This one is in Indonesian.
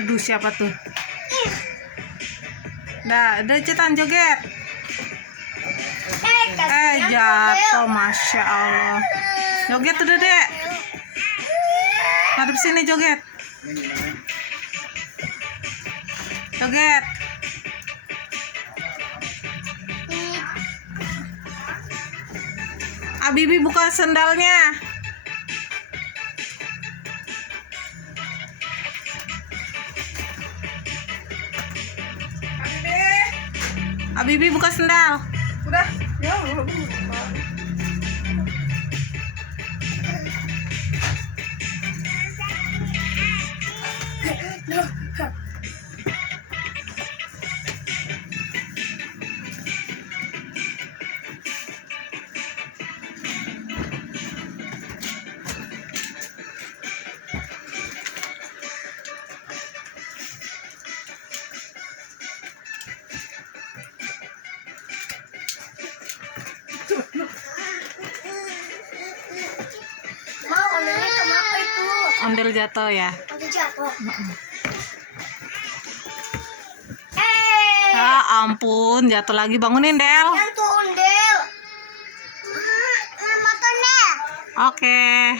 Aduh, siapa tuh? Udah cetan joget. Jatuh, Masya Allah. Joget tuh, Dek. Madep sini joget. Joget. Bibi buka sendalnya. Bibi buka sendal. Udah, ya. Ondel jatuh ya. Ampun, jatuh lagi. Bangunin, Del. Oke.